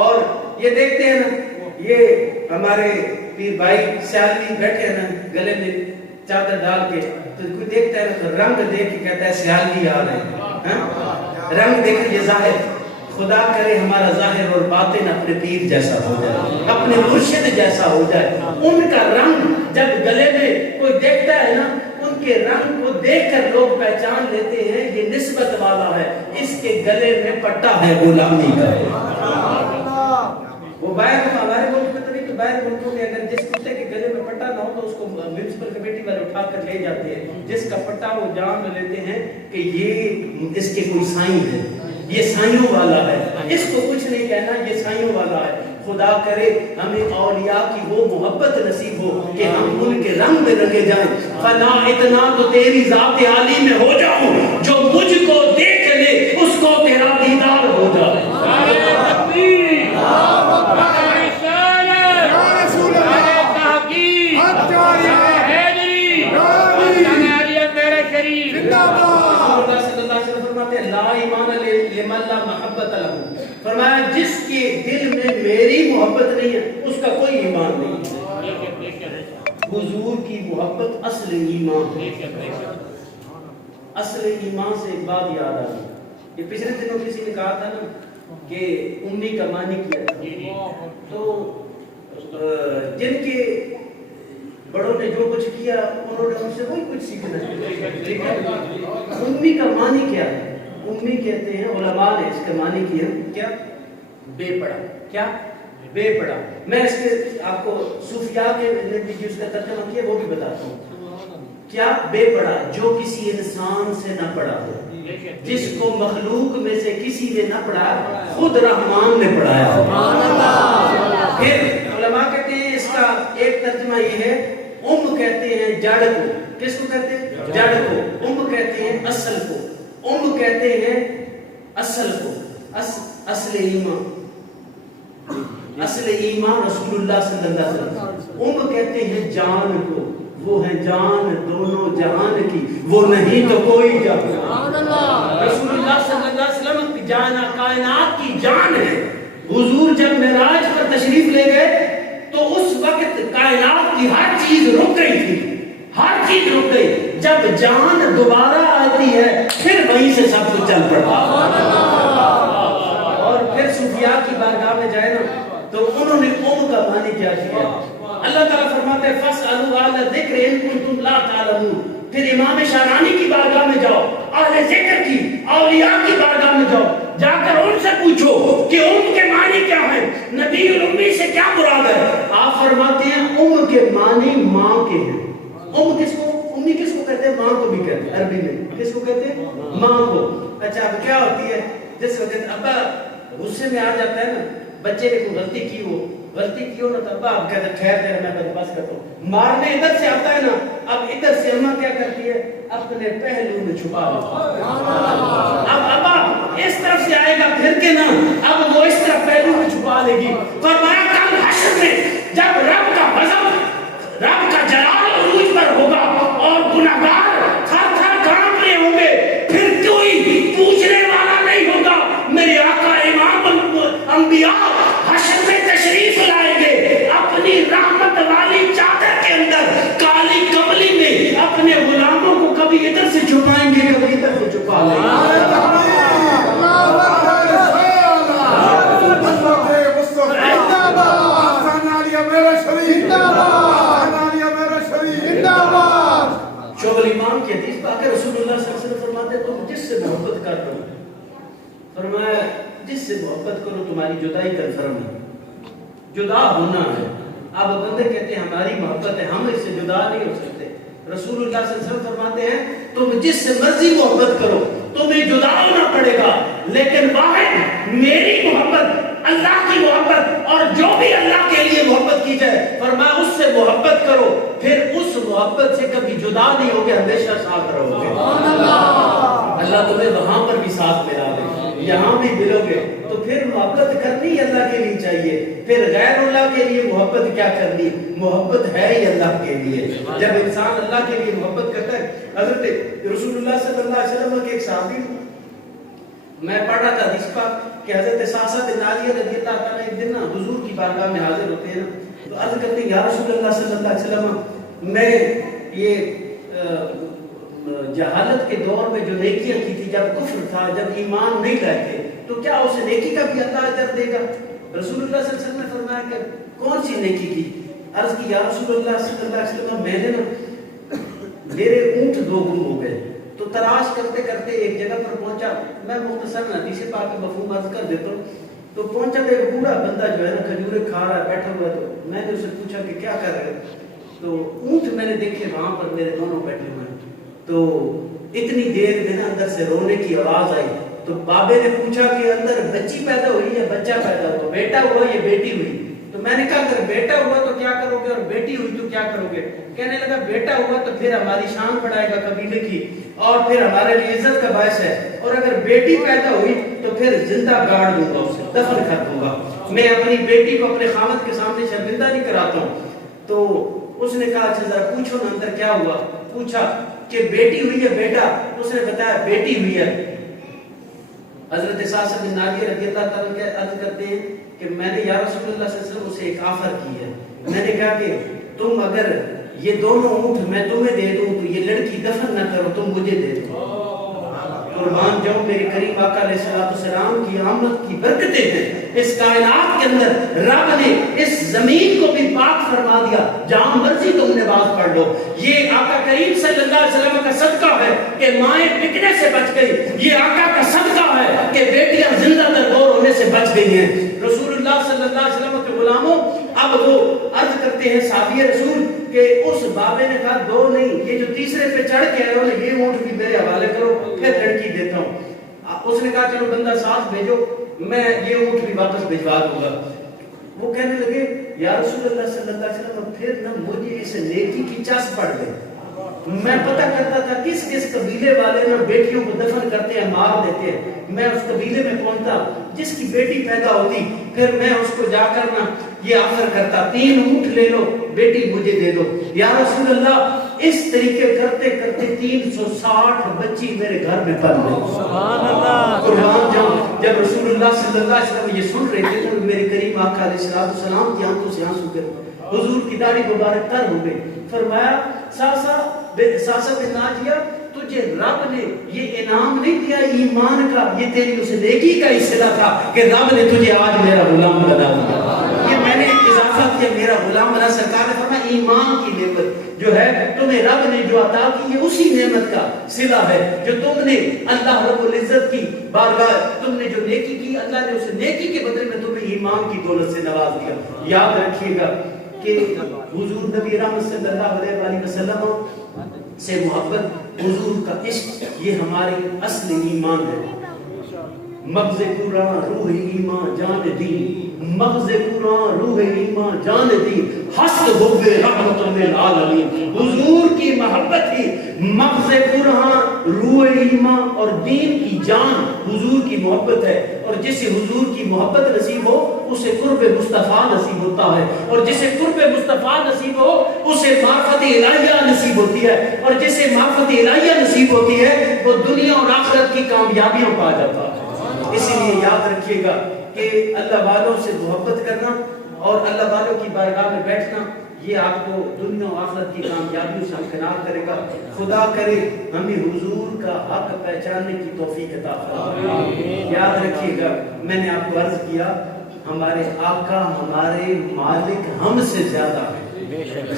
اور یہ دیکھتے ہیں نا، یہ ہمارے پیر بھائی سیالوی بیٹھے ہیں نا گلے میں چادر ڈال کے، تو کوئی دیکھتا ہے تو رنگ دیکھ کے کہتا ہے سیالوی آ رہے ہیں، رنگ دیکھ، یہ ظاہر، خدا کرے ہمارا ظاہر اور باطن اپنے پیر جیسا ہو جائے، اپنے مرشد جیسا ہو جائے۔ ان کا رنگ جب گلے میں کوئی دیکھتا ہے نا، ان کے رنگ کو دیکھ کر لوگ پہچان لیتے ہیں یہ نسبت والا ہے، اس کے گلے میں پٹا ہے غلامی کا۔ وہ باہر ہمارے ملک میں تو نہیں، تو باہر ملکوں میں اگر جس کتے کے گلے میں پٹا نہ ہو تو اس کو میونسپل کمیٹی والے اٹھا کر لے جاتے ہیں، جس کا پٹا وہ جان لیتے ہیں کہ یہ اس کے کوئی سائیں ہے، یہ سائیوں والا ہے، اس کو کچھ نہیں کہنا، یہ سائیوں والا ہے۔ خدا کرے ہمیں اولیاء کی وہ محبت نصیب ہو کہ ہم ان کے رنگ میں رنگے جائیں۔ فنا اتنا تو تیری ذات عالی میں ہو جاؤں، جو مجھ کو دیکھ لے اس کو تیرا دیدار ہو جائے۔ فرمایا جس کے دل میں میری محبت نہیں ہے اس کا کوئی ایمان نہیں۔ حضور کی محبت اصل ایمان ہے۔ اصل ایمان سے ایک بات یاد آ گئی، یہ پچھلے دنوں کسی نے کہا تھا نا کہ امی کا معنی کیا تھا، تو جن کے بڑوں نے جو کچھ کیا انہوں نے ان سے وہی کچھ سیکھنا ہے۔ امی کا معنی کیا ہے؟ امی کہتے ہیں، علماء نے اس کا معنی کیا کیا؟ بے پڑھا۔ کیا؟ بے پڑھا۔ میں اس کے آپ کو صوفیاء کے نے بھی جو اس کا ترجمہ کیا وہ بھی بتاتا ہوں۔ کیا بے پڑا جو کسی انسان سے نہ پڑا ہو، جس کو مخلوق میں سے کسی نے نہ پڑھا خود رحمان نے پڑھایا۔ پھر علماء کہتے ہیں اس کا ایک ترجمہ یہ ہے، کہتے ہیں جڑ کو، کس کو کہتے ہیں؟ جڑ کو۔ کہتے ہیں اصل کو، کہتے ہیں اصل کو، اصل ایمان، اصل ایمان رسول اللہ صلی اللہ علیہ وسلم۔ کہتے ہیں جان کو، وہ ہے جان دونوں جہان کی، وہ نہیں تو کوئی جان۔ رسول اللہ صلی اللہ علیہ وسلم کی جان کائنات کی جان ہے۔ حضور جب معراج پر تشریف لے گئے تو اس وقت کائنات کی ہر چیز رک گئی تھی، ہر چیز رک گئی۔ جب جان دوبارہ آتی ہے پھر وہیں سے سب کچھ چل پڑا۔ اور پھر صوفیاء کی بارگاہ میں جائے نا تو انہوں نے کا معنی کیا کیا؟ اللہ تعالیٰ فرماتے ہیں فَاسْأَلُوا أَهْلَ الذِّكْرِ إِن كُنتُمْ لَا تَعْلَمُونَ۔ پھر امام شارانی کی بارگاہ میں جاؤ، اہل ذکر کی، اولیاء کی بارگاہ میں جاؤ، جا کر ان سے پوچھو کہ کے معنی کیا ہے، نبی الامی سے کیا مراد ہے۔ آپ فرماتے ہیں کے معنی ماں کے ہیں۔ کس کو؟ امی کس کو کہتے ہیں؟ ماں کو بھی کہتے ہیں عربی میں، کس کو کہتے ہیں؟ ماں کو۔ اچھا اب کیا ہوتی ہے جس وقت ابا غصے میں آ جاتا ہے نا، بچے نے کوئی غلطی کی ہو نا تو ابا اب کہتے ہیں ٹھہر میں بس کرتا ہوں، مارنے ادھر سے آتا ہے نا، اب ادھر سے اماں کیا کرتی ہے؟ اپنے پہلو میں چھپا لیتی ہے۔ اب ابا اس طرف سے آئے گا پھر کے نا، اب وہ اس طرف پہلو میں چھپا لے گی۔ فرمایا کل حشر میں جب رب کا غضب، رب کا جلال عروج پر ہوگا اور گناہگار تھر تھر کانپ رہے ہوں گے، پھر کوئی پوچھنے والا نہیں ہوگا۔ میرے آقا امام انبیاء حشر میں تشریف لائیں گے، اپنی رحمت والی چادر کے اندر کالی کملی میں اپنے غلاموں کو کبھی ادھر سے چھپائیں گے، کبھی ادھر سے چھپا لیں گے۔ شعب الایمان کی حدیث پا کے رسول اللہ صلی اللہ علیہ وسلم فرماتے ہیں تم جس سے محبت کر دو، فرمایا جس سے محبت کرو تمہاری جدائی کنفرم ہے، جدا ہونا ہے۔ اب بندے کہتے ہیں ہماری محبت ہے، ہم اس سے جدا نہیں ہو سکتے۔ رسول اللہ صلی اللہ علیہ وسلم فرماتے ہیں تم جس سے مرضی محبت کرو تمہیں جدا ہونا پڑے گا، لیکن واحد میری محبت، اللہ کی محبت، اور جو بھی اللہ کے لیے محبت کی جائے فرمایا اس سے محبت کرو، پھر اس محبت سے کبھی جدا نہیں ہوگے، ہمیشہ ساتھ رہو گے۔ اللہ تمہیں وہاں پر بھی ساتھ ملا دے، یہاں بھی ملو گے، تو پھر محبت کرنی اللہ کے لیے چاہیے۔ پھر غیر اللہ کے لیے محبت کیا کرنی؟ محبت ہے ہی اللہ کے لیے۔ جب انسان اللہ کے لیے محبت کرتا ہے، حضرت رسول اللہ صلی اللہ علیہ وسلم کے ایک صحابی، میں پڑھ رہا تھا حدیث پاک کہ حضرت سعد بن عالیہ رضی اللہ تعالیٰ ایک دن نا حضور کی بارگاہ میں حاضر ہوتے ہیں تو عرض کرتے ہیں یا رسول اللہ صلی اللہ علیہ وسلم، میں یہ جہالت کے دور میں جو نیکیاں کی تھی، جب کفر تھا، جب ایمان نہیں لائے تھے، تو کیا اسے نیکی کا بھی اللہ اجر دے گا؟ رسول اللہ صلی اللہ علیہ وسلم نے فرمایا کہ کون سی نیکی کی؟ عرض کی یا رسول اللہ صلی اللہ علیہ وسلم، میں نے نا میرے اونٹ 2 گم ہو گئے، تو تلاش کرتے کرتے ایک جگہ پر پہنچا، میں مختصر حدیث پاک کے مفہوم عرض کر دیتا ہوں، تو پہنچا تو ایک بوڑھا بندہ جو ہے نا کھجورے کھا رہا ہے بیٹھا ہوا ہے، تو میں نے اسے پوچھا کہ کیا کر رہے ہیں؟ تو اونٹ میں نے دیکھے وہاں پر میرے دونوں بیٹھے ہوئے ہیں، تو اتنی دیر میں نا اندر سے رونے کی آواز آئی، تو بابے نے پوچھا کہ اندر بچی پیدا ہوئی یا بچہ پیدا ہوا، بیٹا ہوا یا بیٹی ہوئی؟ تو میں نے کہا اگر بیٹا ہوا تو کیا کرو گے اور بیٹی ہوئی تو کیا کرو گے؟ کہنے لگا بیٹا ہوا تو پھر ہماری شان بڑھائے گا قبیلے کی اور پھر ہمارے لیے عزت کا باعث ہے، اور اگر بیٹی پیدا ہوئی تو پھر زندہ گاڑ دوں گا، اسے دفن کر دوں گا، میں اپنی بیٹی کو اپنے خامد کے سامنے شرمندہ نہیں کراتا ہوں۔ تو اس نے کہا اچھا ذرا پوچھو نا اندر کیا ہوا؟ پوچھا کہ بیٹی ہوئی ہے بیٹا؟ اس نے بتایا بیٹی ہوئی ہے۔ حضرت سعد بن عالیہ رضی اللہ تعالیٰ کے عرض کرتے ہیں کہ میں نے یا رسول اللہ صلی اللہ علیہ وسلم اسے ایک آفر کی ہے، میں نے کہا کہ تم اگر یہ دونوں اونٹ میں تمہیں دے دوں تو یہ لڑکی دفن نہ کرو، تم مجھے دے دو، قربان جاؤں میرے کریم آقا علیہ السلام کی آمد کی برکتیں ہیں اس کائنات کے اندر۔ رب نے اس زمین کو بھی پاک فرما دیا، جہاں مرضی تم نماز پڑھ لو۔ یہ آقا کریم صلی اللہ علیہ وسلم کا صدقہ ہے کہ مائیں بکنے سے بچ گئی، یہ آقا کا صدقہ ہے کہ بیٹیاں زندہ درگور ہونے سے بچ گئی ہیں۔ رسول اللہ صلی اللہ علیہ وسلم کے غلاموں، اب وہ عرض کرتے ہیں صحابی رسول کہ اس بابے نے کہا دو نہیں، یہ جو تیسرے پہ چڑھ کے آئے انہیں یہ اونٹ بھی میرے حوالے کرو، پھر لڑکی دیتا ہوں۔ اس نے کہا چلو بندہ ساتھ بھیجو، میں یہ اونٹ بھی واپس بھجوا دوں گا۔ وہ کہنے لگے یا رسول اللہ صلی اللہ علیہ وسلم پھر نہ مجھے اس نیکی کی چس پڑ گئی، میں پتہ کرتا تھا کس کس قبیلے والے نا بیٹیوں کو دفن کرتے ہیں، مار دیتے ہیں، میں اس قبیلے میں پہنچتا، جس کی بیٹی پیدا ہوتی پھر میں اس کو جا کر نا یہ آفر کرتا 3 اونٹ لے لو، بیٹی مجھے دے دو۔ یا رسول اللہ اس طریقے کرتے کرتے 360 بچی میرے گھر میں پل گئی۔ سبحان اللہ۔ قربان جاؤں، جب رسول اللہ صلی اللہ علیہ وسلم یہ سن رہے تھے تو میرے کریم آقا علیہ السلام کی آنکھوں سے آنسو گر، حضور کی داڑھی مبارک تر ہو گئی۔ فرمایا ساسا بن ناجیہ تجھے رب نے یہ انعام نہیں دیا ایمان کا، یہ تیری اس نیکی کا صلہ تھا کہ رب نے تجھے آج میرا غلام بنا دیا، یہ میں نے اضافہ کیا میرا غلام بنا۔ سرکار نے فرمایا ایمان کی نعمت جو ہے تمہیں رب نے جو عطا کی یہ اسی نعمت کا صلہ ہے جو تم نے اللہ رب العزت کی بارگاہ تم نے جو نیکی کی، اللہ نے اس نیکی کے بدلے میں تمہیں ایمان کی دولت سے نواز دیا۔ یاد رکھیے گا کہ حضور نبی رحمت صلی اللہ علیہ وآلہ وسلم سے محبت، حضور کا عشق، یہ ہماری اصل ایمان ہے۔ مغز قرآن روح ایمان جان دین، مغز قرآن روح ایمان جان دین، حسد حب رحمت للعالمین۔ حضور کی محبت ہی مغز قرآن روح ایمان اور دین کی جان حضور کی محبت ہے، اور جسے حضور کی محبت نصیب ہو اسے قرب مصطفیٰ نصیب ہوتا ہے، اور جسے قرب مصطفیٰ نصیب ہو اسے معرفت الہیہ نصیب ہوتی ہے، اور جسے معرفت الہیہ نصیب ہوتی ہے وہ دنیا اور آخرت کی کامیابیوں پا جاتا ہے۔ اسی لیے یاد رکھیے گا کہ اللہ والوں سے محبت کرنا اور اللہ والوں کی بارگاہ میں بیٹھنا یہ آپ کو دنیا و آخرت کی کامیابیوں سے ہمکنار کرے گا۔ خدا کرے ہمیں حضور کا حق پہچاننے کی توفیق عطا فرمائے۔ یاد رکھیے گا میں نے آپ کو عرض کیا ہمارے آقا ہمارے مالک ہم سے زیادہ ہے۔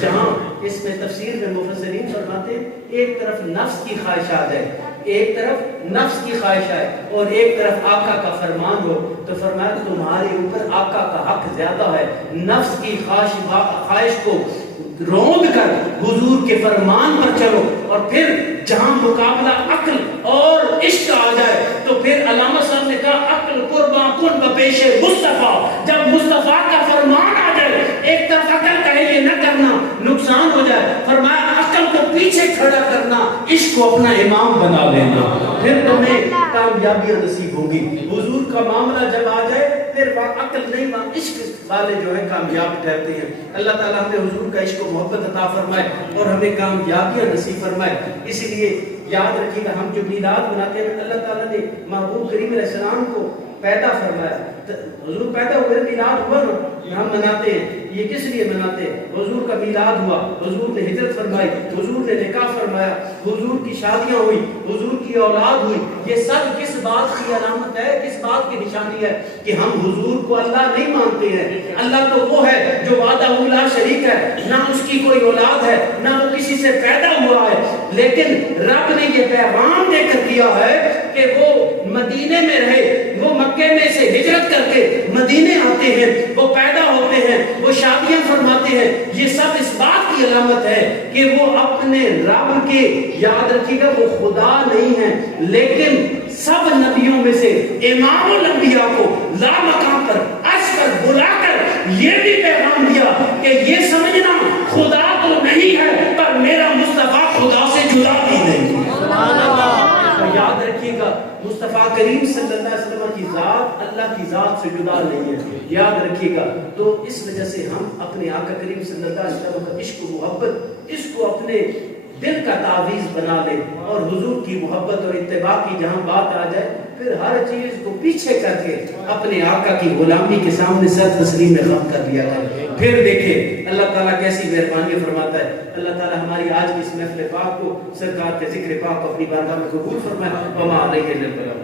جہاں اس میں تفسیر میں مفسرین فرماتے ہیں ایک طرف نفس کی خواہشات ہے، ایک طرف نفس کی خواہش ہے اور ایک طرف آقا کا فرمان ہو، تو فرمایا تمہارے اوپر آقا کا حق زیادہ ہے، نفس کی خواہش کو روند کر حضور کے فرمان پر چلو، اور پھر جہاں مقابلہ عقل اور عشق آ جائے تو پھر علامہ صاحب نے کہا عقل قرباں کن بپیش مصطفیٰ، جب مصطفیٰ کا فرمان آ جائے ایک طرف عقل کہے یہ نہ کرنا نقصان ہو جائے، فرمایا عقل کو پیچھے کھڑا کرنا، عشق کو اپنا امام بنا لینا، پھر تمہیں کامیابیاں نصیب ہوں گی۔ حضور کا معاملہ جب آ جائے پھر عقل نہیں عشق والے جو ہیں کامیاب ٹھہرتے ہیں۔ اللہ تعالیٰ ہمیں حضور کا عشق و محبت عطا فرمائے اور ہمیں کامیابیاں نصیب فرمائے۔ اسی لیے یاد رکھیے گا ہم جو میلاد مناتے ہیں اللہ تعالیٰ نے محبوب کریم علیہ السلام کو پیدا فرمایا، حضور پیدا ہوئے میلاد ہوا نا ہم مناتے ہیں، یہ کس لیے مناتے ہیں؟ حضور کا میلاد ہوا، حضور نے ہجرت فرمائی، حضور نے نکاح فرمایا، حضور کی شادیاں ہوئی، حضور کی اولاد ہوئی، یہ سب کس بات کی علامت ہے، کس بات کی نشانی ہے کہ ہم حضور کو اللہ نہیں مانتے ہیں۔ اللہ تو وہ ہے جو وحدہ لا شریک ہے، نہ اس کی کوئی اولاد ہے نہ وہ کسی سے پیدا ہوا ہے، لیکن رب نے یہ پیغام دے کر دیا ہے کہ وہ مدینے میں رہے، وہ مکے میں سے ہجرت کر کے مدینے آتے ہیں، وہ پیدا ہوتے ہیں، وہ شادیاں فرماتے ہیں، یہ سب اس بات کی علامت ہے کہ وہ اپنے رب کے، یاد رکھیے گا وہ خدا نہیں ہے لیکن سب نبیوں میں سے امام الانبیاء کو لا مقام پر عرش پر بلا کر یہ بھی پیغام دیا کہ یہ سمجھنا خدا تو نہیں ہے پر میرا مصطفیٰ خدا سے جدا بھی نہیں۔ سبحان اللہ۔ یاد رکھیے گا مصطفیٰ کریم صلی اللہ علیہ وسلم کی ذات اللہ کی ذات سے جدا نہیں ہے، یاد رکھیے گا۔ تو اس وجہ سے ہم اپنے آقا کریم صلی اللہ علیہ وسلم کا عشق و محبت اس کو اپنے دل کا تعویذ بنا لے، اور حضور کی محبت اور اتباع کی جہاں بات آ جائے پھر ہر چیز کو پیچھے کر کے اپنے آقا کی غلامی کے سامنے سر تسلیم میں خم کر لیا کرے۔ پھر دیکھیں اللہ تعالیٰ کیسی مہربانی فرماتا ہے۔ اللہ تعالیٰ ہماری آج کی اس محفل پاک کو، سرکار کے ذکر پاک کو اپنی بارگاہ میں قبول فرمائے۔ وما علیہ الا البلاغ۔